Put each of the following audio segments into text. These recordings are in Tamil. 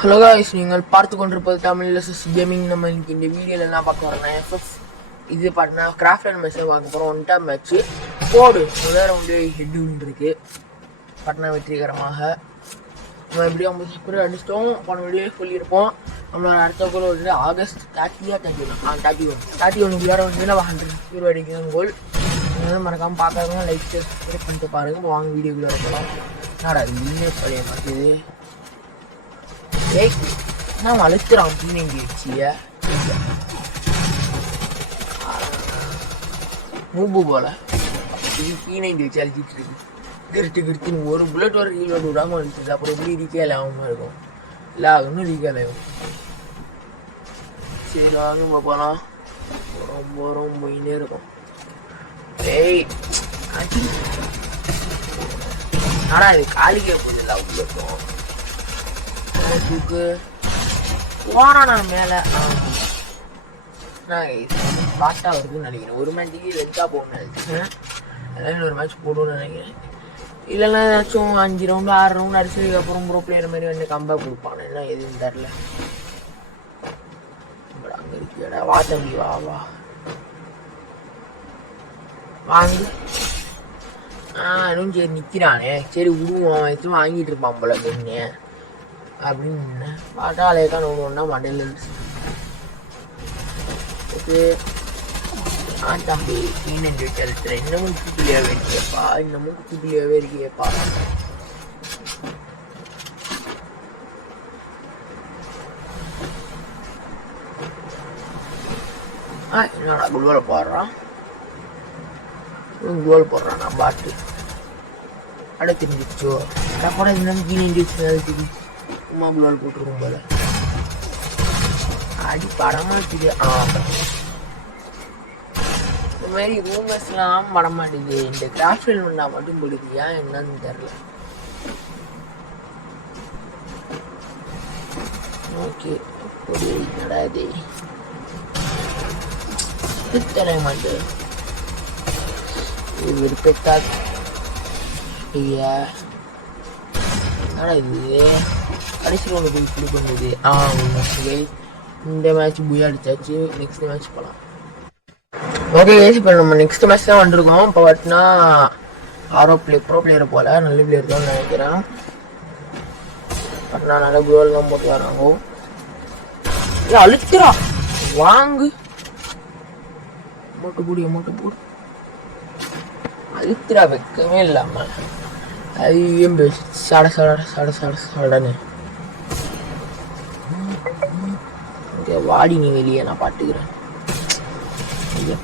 ஹலோ காய்ஸ், நீங்கள் பார்த்து கொண்டிருப்பது தமிழ் எஸ்எஸ் கேமிங். நம்ம இன்னைக்கு இந்த வீடியோவில் என்ன பார்க்க வரோம்னா எஃப்எஃப் இது பார்த்தீங்கன்னா கிராஃப்ட் அண்ட் மெசேஜ் பார்க்க போகிறோம். ஒன் டைம் மேட்ச் போடு முதல்ல வந்து ஹெட்னு இருக்கு. பட்னா வெற்றிகரமாக நம்ம எப்படியும் 50 சப்ஸ்கிரைபர் அடிச்சிட்டோம். போன வீடியோ சொல்லியிருப்போம். நம்மளோட அடுத்த கோல் வந்து ஆகஸ்ட் 31 வந்து நம்ம 100 சப்ஸ்கிரைபர் அடிக்கணும் கோல். மறக்காமல் பார்க்காதவங்க லைக் சப்ஸ்கிரைப் பண்ணிட்டு பாருங்கள். வாங்க வீடியோக்குள்ளே இருக்கலாம். என்னடா அது இன்னும் பழைய மாட்டேது. நான் அழுத்துறான் டீனேஜ் வச்சிய மூப்பு போல டீனேஜ் வச்சு அழிச்சிட்டு இருக்கு. கிருத்துன்னு ஒரு புல்லட் ஒரு ஹீல் விடாம அழிச்சிது. அப்புறம் எப்படி ரீகேல் ஆகாம இருக்கும்? இல்லை ஆகணும், ரீகேல் ஆகும். சரி வாங்க போகலாம். ரொம்ப போயின்னே இருக்கும். ஆனா இது காலிக்கே போகுது. இல்லை அவ்வளோக்கும் தூக்கு போனா நான் மேல ஃபாஸ்டா வருதுன்னு நினைக்கிறேன். ஒரு மேட்சுக்கு லென்த்தா போகணும்னு நினைச்சேன். அதனால ஒரு மேட்ச் போடுவோம்னு நினைக்கிறேன். இல்லைன்னா ஏதாச்சும் 5 ரவுண்டு 6 ரவுண்டு அடிச்சதுக்கு அப்புறம் ப்ரோ பிளேயர் மாதிரி வந்து கம்பேக் கொடுப்பானு. என்ன எதுவும் தரல. அங்க இருக்கியடா, வா தம்பி, வா வாங்கி. இன்னும் சரி நிக்கிறானே, சரி விடுவோம், எதுவும் வாங்கிட்டு இருப்பான் போல பெண்ணு அப்படின்னு பார்த்தா அலையக்கான ஒன்று மண்டையில் இருந்துச்சு. ஓகே தம்பி டீனேஜ் வச்சு அழுத்துறேன். இன்னமும் குட்டிப்பிள்ளையாவே இருக்கியப்பா. என்னடா குளோவில் போடுறான் நான் பாட்டு அட தெரிஞ்சிச்சோ. கூட இன்னும் டீனேஜ் வச்சு அழுத்துது. சும்மா குளோவில் போட்டுருக்கும் போல அடி படமாட்டுது. இந்த மாதிரி ரூமர்ஸ்லாம் படமாட்டுது. இந்த கிராஃப்ட் பண்ணா மட்டும் போடுதியா என்னன்னு தெரியல. ஓகே நடாது தெரிய மாட்டேன். இது விருப்பத்தா என்னடா இது கடைசியில் ஒன்று போய் இப்படி பண்ணுது. இந்த மேட்ச் புயா அடிச்சாச்சு. நெக்ஸ்ட் மேட்ச் போகலாம். ஓகே இப்போ நம்ம நெக்ஸ்ட் மேட்ச் தான் வந்துருக்கோம். இப்போ பார்த்தீங்கன்னா ப்ரோ பிளேயரை போல நல்ல பிளேயர் தான் நினைக்கிறேன். பட்னா நல்ல குளோல் தான் போட்டு வராங்க. அழுத்துறா வாங்கு மூட்டு போடு அழுத்துறா வெக்கமே இல்லாம ஐயம் சடன்னு வாடி. நீ வெளியே நான் பாட்டுக்கிறேன்.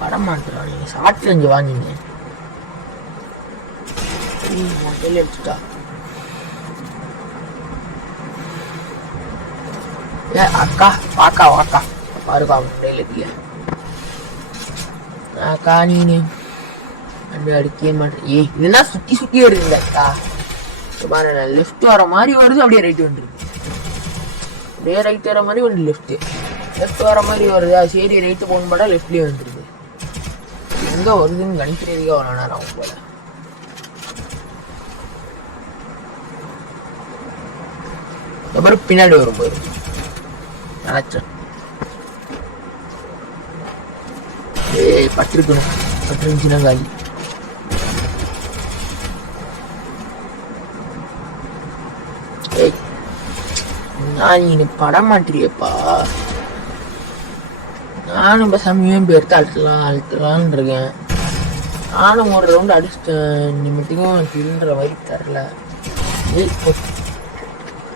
படம் மாட்டுறான். நீங்க சாப்பிட்டு இங்க வாங்கிங்க எடுத்துட்டா. அக்கா வாக்கா பாருக்கா முட்டையில அக்கா. நீனு அடிக்கவே மாட்டேன். இதுனா சுத்தி வருதுங்க அக்கா. பாரு லெஃப்ட் வர மாதிரி வருது, அப்படியே ரைட் வந்துருக்கு. அப்படியே ரைட் வர மாதிரி ஒன்று லெஃப்ட் வர மாதிரி வருதா? சரி ரைட்டு போகணும் பாட்டா லெஃப்ட்லேயே வந்துருது. எங்க வருதுன்னு கணிக்கிறதுக்கே அவ்வளோ நேரம் ஆகும் போல. அப்புறம் பின்னாடி வரும்போது நினைச்சேன் பட்டிருந்துச்சுன்னா காலி. நீ படம் மாட்டிரியப்பா. நானும் இப்போ சமயம் எடுத்து அழுத்தலான்னு இருக்கேன். நானும் ஒரு ரவுண்டு அடிச்சிட்டேன். நிமிஷத்துக்கும் திருன்ற மாதிரி தரல.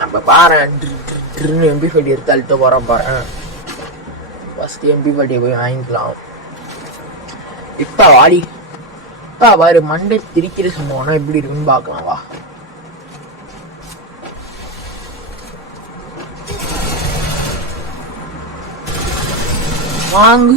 நம்ம பாரு MP40 எடுத்து அழுத்த போகிறோம் பாரு. ஃபர்ஸ்ட் MP40 போய் வாங்கிக்கலாம். இப்போ வாடி பாரு மண்டை திரிக்கிற சம்பவம்னா எப்படி இருக்குன்னு பார்க்கலாம் வா. வாங்கு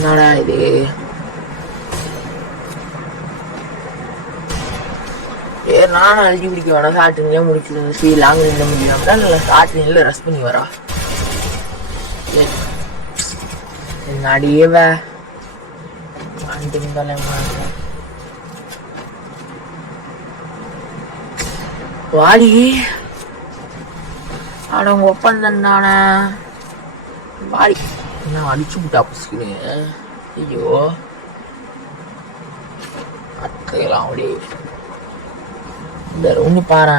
என்னடா இது? நானும் அழுத்தி பிடிக்க வேணாம். ஷார்ட்ரிங்லேயே முடிச்சு லாங் ரேஞ்சில் முடியாம இல்லை ஷார்ட்ரிங்கில் ரெஸ்ட் பண்ணி வரா. நடியவ வாடி அவங்க ஒப்பந்தான வாடி என்ன அடிச்சு விட்டா புசுக்குன்னு. ஐயோ அத்தையெல்லாம் அப்படி இந்த ஒன்று பாரு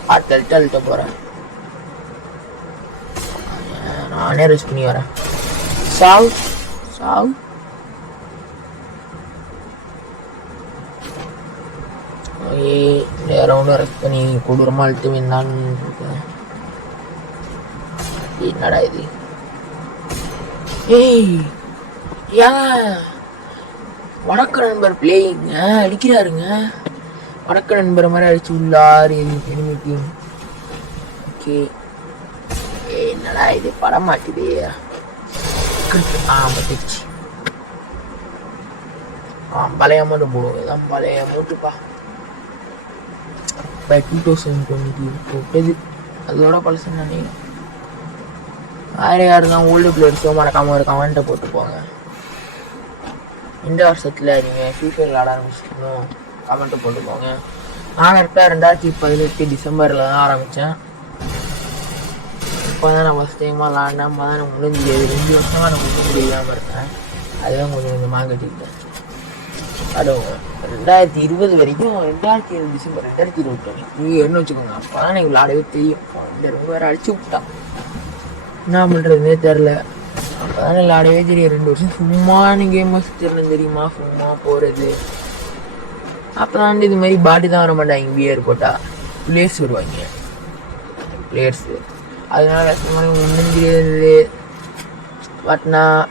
காட்டு அழுத்த போறேன். நானே ரெஸ்ட் பண்ணி வரேன். சாவு சாவு. ரவுண்டு ரெஸ்ட் பண்ணி கொடூரமா அழுத்து வேணான்னு இருக்கேன். என்னடா இது? ஏய் ஏன் வடக்கு நண்பர் பிளேயிங்க அடிக்கிறாருங்க. வடக்கு நண்பர் மாதிரி அடிச்சு உள்ளாரு எனிமிக்கு. ஓகே என்னடா இது படம் மாட்டுது. பட்டுச்சு. பழைய அமௌண்ட் போடுவோம். இதான் பழைய அமௌண்ட்டுப்பா. 2022 அதோட பழசு நினைக்கிறேன். வேறு யாரு தான் ஓல்டு பிளேயர்ஸோ மறக்காம ஒரு கமெண்ட்டை போட்டு போங்க. இந்த வருஷத்தில் நீங்கள் ஃப்ரீஃபயர் விளாட ஆரம்பிச்சிக்கணும் கமெண்ட்டை போட்டு போங்க. நான் கரெக்டாக 2018 டிசம்பரில் தான் ஆரம்பித்தேன். இப்போ தான் நான் ஃபஸ்ட் டைமாக விளாண்டேன். அப்போ தான் எனக்கு முடிஞ்சது. 2 வருஷமாக நான் முடிஞ்ச முடியாமல் இருக்கேன். அதுதான் கொஞ்சம் கொஞ்சமாக கட்டிக்கிட்டேன். அடுவோங்க 2020 வரைக்கும் 2007 டிசம்பர் 2021 நீங்கள் வச்சுக்கோங்க. அப்போ தான் எனக்கு விளாடவே தெரியும். ரொம்ப வேறு அடிச்சு விட்டான். என்ன பண்ணுறதுனே தெரில. அப்போ தான் விளாடவே தெரியும். 2 வருஷம் சும்மா கேம் தெரியும் தெரியுமா. சும்மா போகிறது. அப்போ தான் இது மாதிரி பாட்டி தான் வர மாட்டாங்க. பியர் போட்டால் பிளேயர்ஸ் வருவாங்க. பிளேயர்ஸு அதனால ஒன்றும் தெரியாது. பட் நான்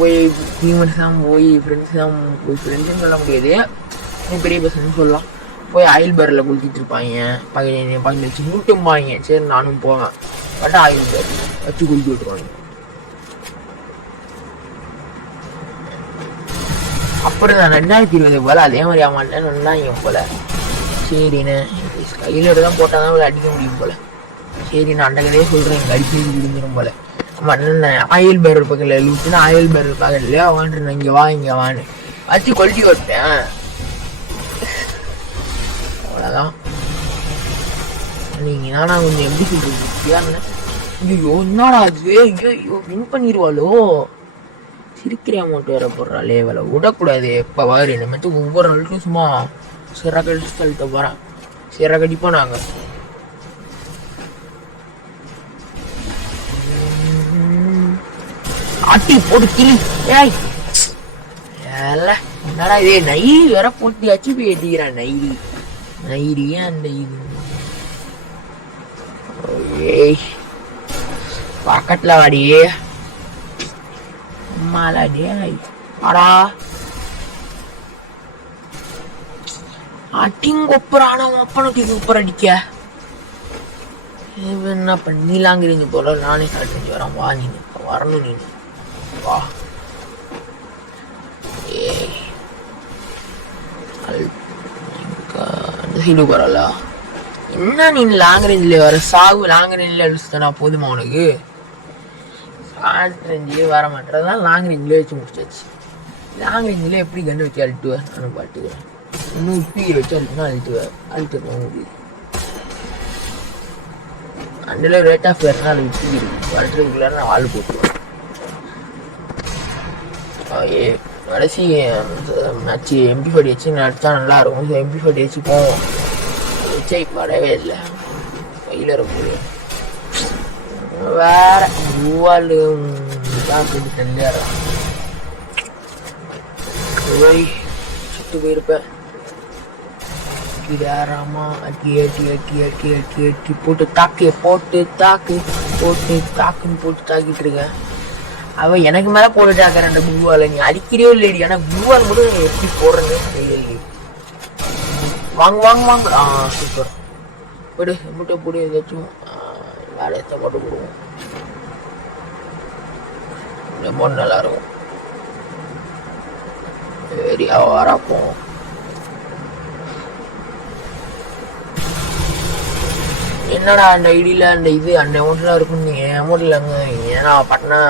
போய் டீமர்ஸ் தான் போய் ஃப்ரெண்ட்ஸுன்னு சொல்ல முடியாது. பெரிய பசங்கன்னு சொல்லலாம். போய் ஆயில் பேரில் குளிச்சிட்டு இருப்பாங்க. பக்கத்தில் வச்சு மூட்டும்பாங்க. சரி நானும் போவேன். பட் ஆயில் பேர் வச்சு குளிச்சு விட்டுருவாங்க. அப்புறம் நான் 2020 போல் அதே மாதிரி ஆமாட்டேன்னு ஒன்றாங்க போல். சரிண்ணே கையில் தான் போட்டால் தான் அடிக்க முடியும் போல். சரி நான் அந்த கதையே சொல்கிறேன். எங்கள் அடிச்சு முடிஞ்சிடும் போல். ஆமாம் ஆயில் பேரல் பக்கத்தில் லூச்சுன்னா ஆயில் பேரல் பக்கத்துலையே வாண்டுருந்தேன். இங்கே வா இங்கே வான்னு வச்சு கொல்ட்டி விட்டேன். அவ்வளோதான். நீங்கள் நானா கொஞ்சம் எப்படி சொல்கிறது? ஐயோ என்னடா அது? ஐயோ வின் பண்ணிடுவாளோ? சிரிக்கிற அமௌண்ட் வேற போடுறாளே. வேலை விடக்கூடாது. எப்போ வாரு இந்த மாதிரி ஒவ்வொரு நாளுக்கும் சும்மா சிறக அடிச்சு தள்ளிட்ட போகிறேன். சிறக அடிப்போம் நாங்கள். அட்டி போட்டு கிளி. ஏய் என்னடா இதே நைரி வேற போட்டு அச்சு போய் ஏற்றிக்கிறான். நைரியே அந்த இது. ஏய் பக்கத்தில் வாடியே அம்மாலாடியே. ஆடா அட்டிங்கொப்பரான அப்பனுக்கு சூப்பர் அடிக்க. என்ன பண்ணிலாங்கிறீங்க போல. நானே சாப்பிட்டு வரேன். வா நீ வரணும். நீ வா. அந்த சைடு வரல. என்ன நீ லாங் ரேஞ்சில் வர சாகு. லாங் ரேஞ்சில் அடிச்சுதானா போதுமா உனக்கு? ஷார்ட் ரேஞ்சிலே வர மாட்டேறதுதான் லாங் ரேஞ்சிலே வச்சு முடிச்சாச்சு. லாங் ரேஞ்சில் எப்படி கண்டு வச்சு அழுட்டுவேன். நான் பாட்டுக்கிறேன். இன்னும் உப்பீரை வச்சு அழுத்துனா அழுத்துட்டு முடியுது. அதில் ரேட் ஆஃப் ஃபேர்னா அது விட்டு வளர்த்துக்குள்ளார நான் வாழ் போட்டுருவேன். கடைசி மேட்ச்சு MP40 வச்சு நடிச்சா நல்லா இருக்கும். MP40 வச்சுப்போம். வச்சா இப்போ வரவே இல்லை. கையில் இருக்கும் வேற ஊவால் தான் போட்டு தள்ளிடுறான். சுட்டு போயிருப்பேன். கிடாராமா அட்டி அட்டி அட்டி அட்டி அட்டி அட்டி போட்டு தாக்குன்னு போட்டு தாக்கிட்டு இருக்கேன். அவன் எனக்கு மேலே போட்டு தாக்குறேன். அந்த குருவால் நீ அடிக்கிறே இல்லைடி. ஆனால் குருவால் மட்டும் எப்படி போடுறேன்னு தெரியல. வாங்க சூப்பர். போடு முட்டை போடு. ஏதாச்சும் வேலையத்தை போட்டு போடுவோம். லெமன் நல்லா இருக்கும். சரி வரப்போ என்னடா அந்த ஐடியில் அந்த இது அந்த அமௌண்ட்லாம் இருக்கும் என் அமௌண்ட் இல்லைங்க ஏன்னா பட்டினா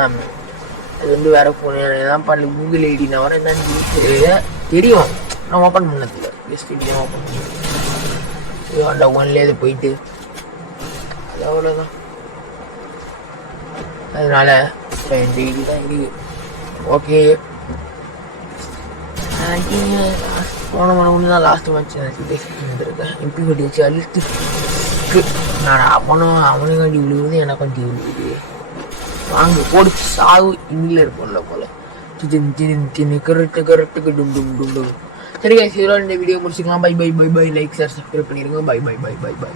அது வந்து வேற ஃபோன் தான் பண்ணல கூகுள் ஐடி நான் வர என்னன்னு தெரியும் நான் ஓப்பன் பண்ணதில்லை ஜஸ்ட் ஐடியா ஓப்பன் பண்ணி அந்த ஒன்லேயே போயிட்டு அது அவ்வளோதான் அதனால என் ஐடி தான் இருக்கு ஓகே போன ஒன்று தான் லாஸ்ட் மேட்ச் வந்துருக்கேன் எம்பி வச்சு அழுத்து நான் அவனுக்காண்டி விழுவுது எனக்காண்டி விழுவுது வாங்க போடு சாவு இங்கில இருக்கும்ல போல கரெக்டுக்கு டும் டும் டும் டும் சரி guys, இதோட இந்த வீடியோ முடிச்சுக்கலாம். Bye bye bye bye like share subscribe பண்ணிருங்க. Bye bye bye bye by